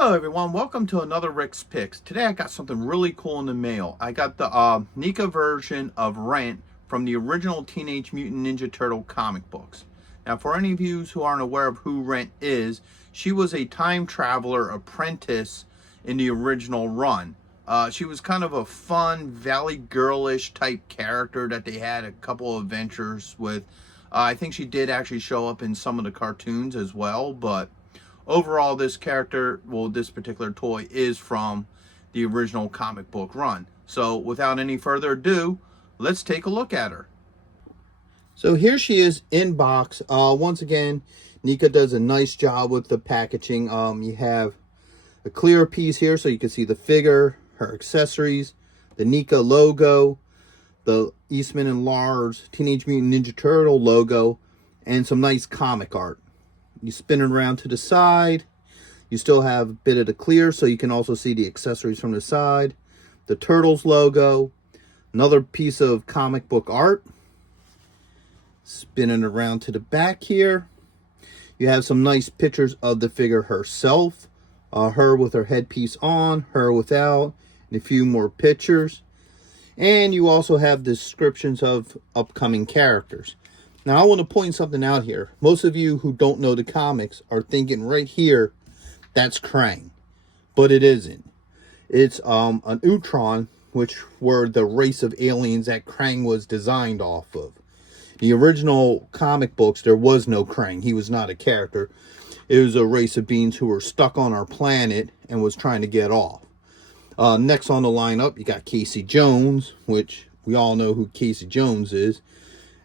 Hello everyone, welcome to another Rick's Picks. Today I got something really cool in the mail. I got the NECA version of Rent from the original Teenage Mutant Ninja Turtle comic books. Now for any of you who aren't aware of who Rent is, she was a time traveler apprentice in the original run. She was kind of a fun, Valley Girlish type character that they had a couple of adventures with. I think she did actually show up in some of the cartoons as well, but overall, this character, well, this particular toy is from the original comic book run. So without any further ado, let's take a look at her. So here she is in box. Once again, NECA does a nice job with the packaging. You have a clear piece here so you can see the figure, her accessories, the NECA logo, the Eastman and Lars Teenage Mutant Ninja Turtle logo, and some nice comic art. You spin it around to the side. You still have a bit of the clear, so you can also see the accessories from the side. The Turtles logo. Another piece of comic book art. Spinning around to the back here. You have some nice pictures of the figure herself. Her with her headpiece on, her without, and a few more pictures. And you also have descriptions of upcoming characters. Now, I want to point something out here. Most of you who don't know the comics are thinking right here, that's Krang. But it isn't. It's an Utron, which were the race of aliens that Krang was designed off of. The original comic books, there was no Krang. He was not a character. It was a race of beings who were stuck on our planet and was trying to get off. Next on the lineup, you got Casey Jones, which we all know who Casey Jones is.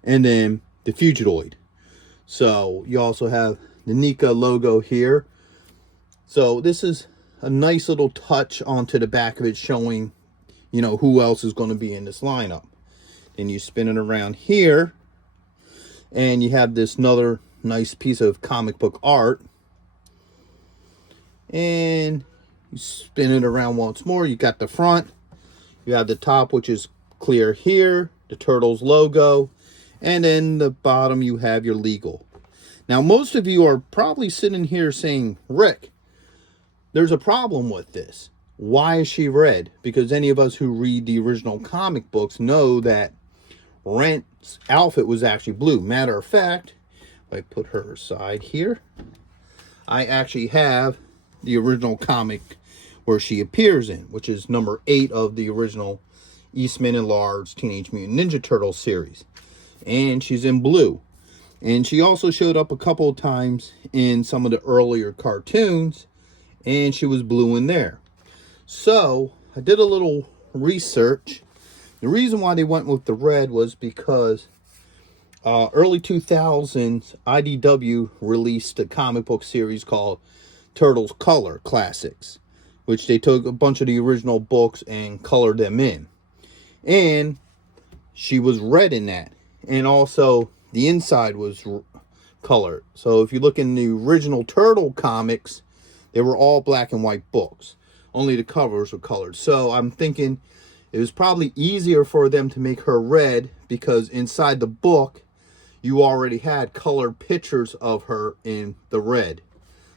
And then the Fugitoid. So you also have the NECA logo here. So this is a nice little touch onto the back of it, showing, you know, who else is going to be in this lineup. Then you spin it around here, and you have this another nice piece of comic book art. And you spin it around once more. You got the front. You have the top, which is clear here. The Turtles logo. And then the bottom, you have your legal. Now, most of you are probably sitting here saying, Rick, there's a problem with this. Why is she red? Because any of us who read the original comic books know that Rent's outfit was actually blue. Matter of fact, if I put her aside here, I actually have the original comic where she appears in, which is number 8 of the original Eastman and Lars Teenage Mutant Ninja Turtle series. And she's in blue. And she also showed up a couple of times in some of the earlier cartoons, and she was blue in there. So I did a little research. The reason why they went with the red was because early 2000s IDW released a comic book series called Turtles Color Classics, which they took a bunch of the original books and colored them in. And she was red in that. And also, the inside was colored. So if you look in the original Turtle comics, they were all black and white books. Only the covers were colored. So I'm thinking it was probably easier for them to make her red, because inside the book, you already had colored pictures of her in the red.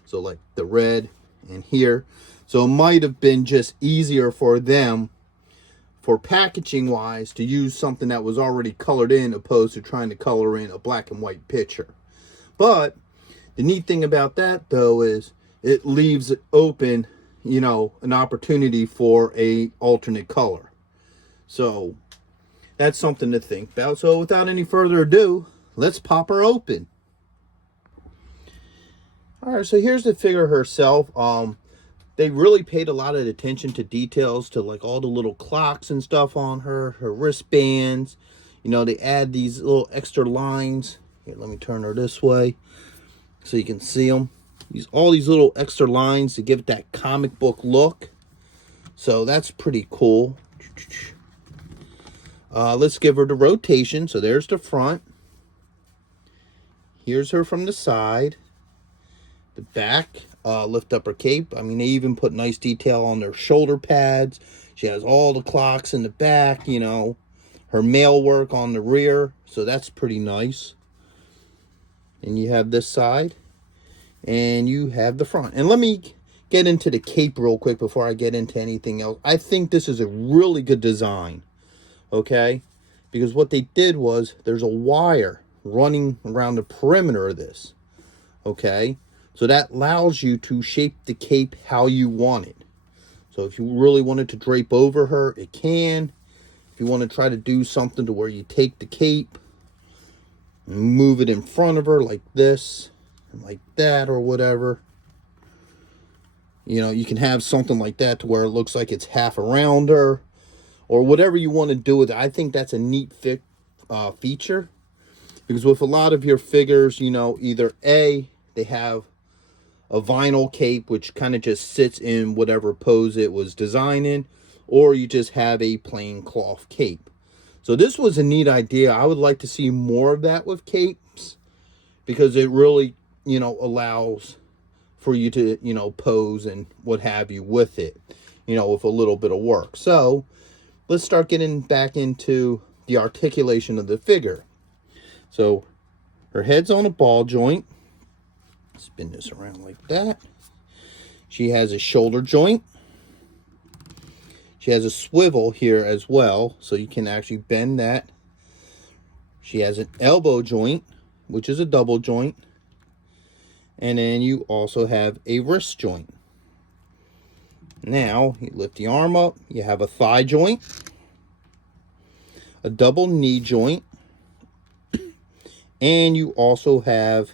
So like the red and here. So it might have been just easier for them, for packaging wise, to use something that was already colored in, opposed to trying to color in a black and white picture. But the neat thing about that, though, is it leaves it open, you know, an opportunity for a alternate color. So that's something to think about. So without any further ado, let's pop her open. All right, so here's the figure herself. They really paid a lot of attention to details, to like all the little clocks and stuff on her wristbands. You know, they add these little extra lines. Here, let me turn her this way so you can see them. All these little extra lines to give it that comic book look. So that's pretty cool. Let's give her the rotation. So there's the front. Here's her from the side. The back. Lift up her cape. I mean, they even put nice detail on their shoulder pads. She has all the clocks in the back, you know. Her mail work on the rear. So that's pretty nice. And you have this side. And you have the front. And let me get into the cape real quick before I get into anything else. I think this is a really good design, okay? Because what they did was there's a wire running around the perimeter of this, okay? So that allows you to shape the cape how you want it. So if you really wanted to drape over her, it can. If you want to try to do something to where you take the cape and move it in front of her like this and like that or whatever, you know, you can have something like that to where it looks like it's half around her or whatever you want to do with it. I think that's a neat feature, because with a lot of your figures, you know, either A, they have a vinyl cape which kind of just sits in whatever pose it was designed in, or you just have a plain cloth cape. So this was a neat idea. I would like to see more of that with capes, because it really, you know, allows for you to, you know, pose and what have you with it, you know, with a little bit of work. So let's start getting back into the articulation of the figure. So her head's on a ball joint. Spin this around like that. She has a shoulder joint. She has a swivel here as well, so you can actually bend that. She has an elbow joint, which is a double joint. And then you also have a wrist joint. Now, you lift the arm up, you have a thigh joint, a double knee joint, and you also have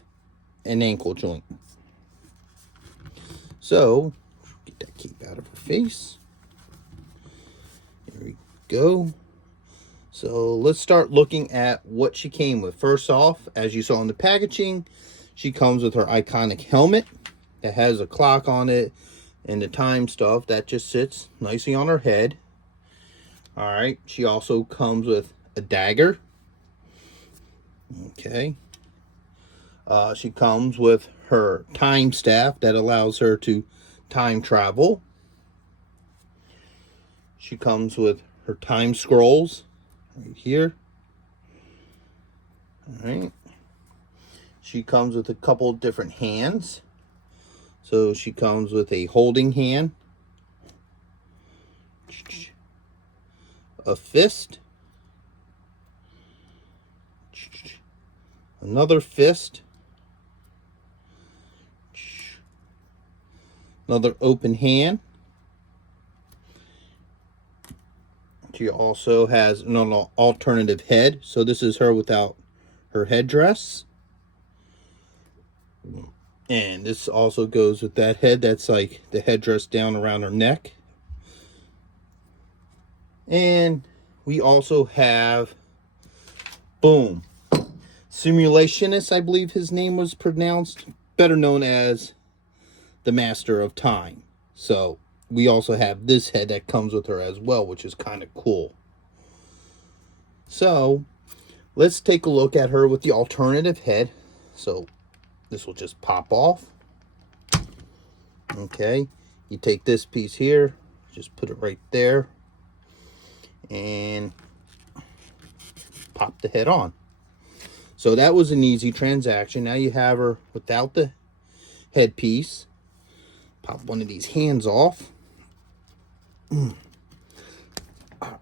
an ankle joint. So, get that cape out of her face. There we go. So, let's start looking at what she came with. First off, as you saw in the packaging, she comes with her iconic helmet that has a clock on it and the time stuff that just sits nicely on her head. All right, she also comes with a dagger. Okay. She comes with her time staff that allows her to time travel. She comes with her time scrolls right here. All right. She comes with a couple different hands. So she comes with a holding hand, a fist, another fist, another open hand. She also has an alternative head. So this is her without her headdress. And this also goes with that head. That's like the headdress down around her neck. And we also have, boom, Simulationist, I believe his name was pronounced, better known as the Master of Time. So we also have this head that comes with her as well, which is kind of cool. So let's take a look at her with the alternative head. So this will just pop off. Okay, you take this piece here, just put it right there, and pop the head on. So that was an easy transaction. Now you have her without the headpiece. Pop one of these hands off. All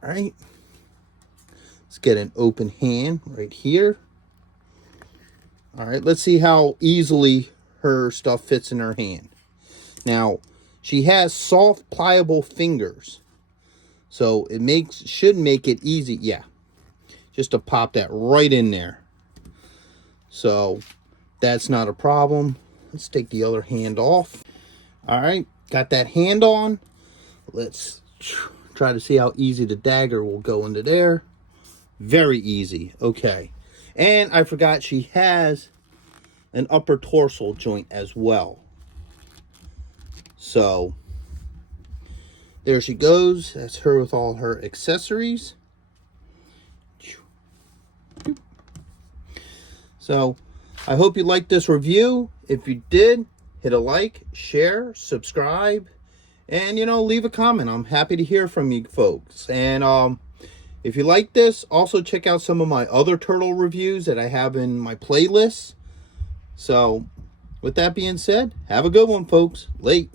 right, let's get an open hand right here. All right, let's see how easily her stuff fits in her hand. Now, she has soft, pliable fingers. So it should make it easy, yeah, just to pop that right in there. So that's not a problem. Let's take the other hand off. All right, got that hand on. Let's try to see how easy the dagger will go into there. Very easy, okay. And I forgot she has an upper torso joint as well. So there she goes. That's her with all her accessories. So I hope you liked this review. If you did, hit a like, share, subscribe, and, you know, leave a comment. I'm happy to hear from you folks. And if you like this, also check out some of my other turtle reviews that I have in my playlist. So with that being said, have a good one, folks. Late.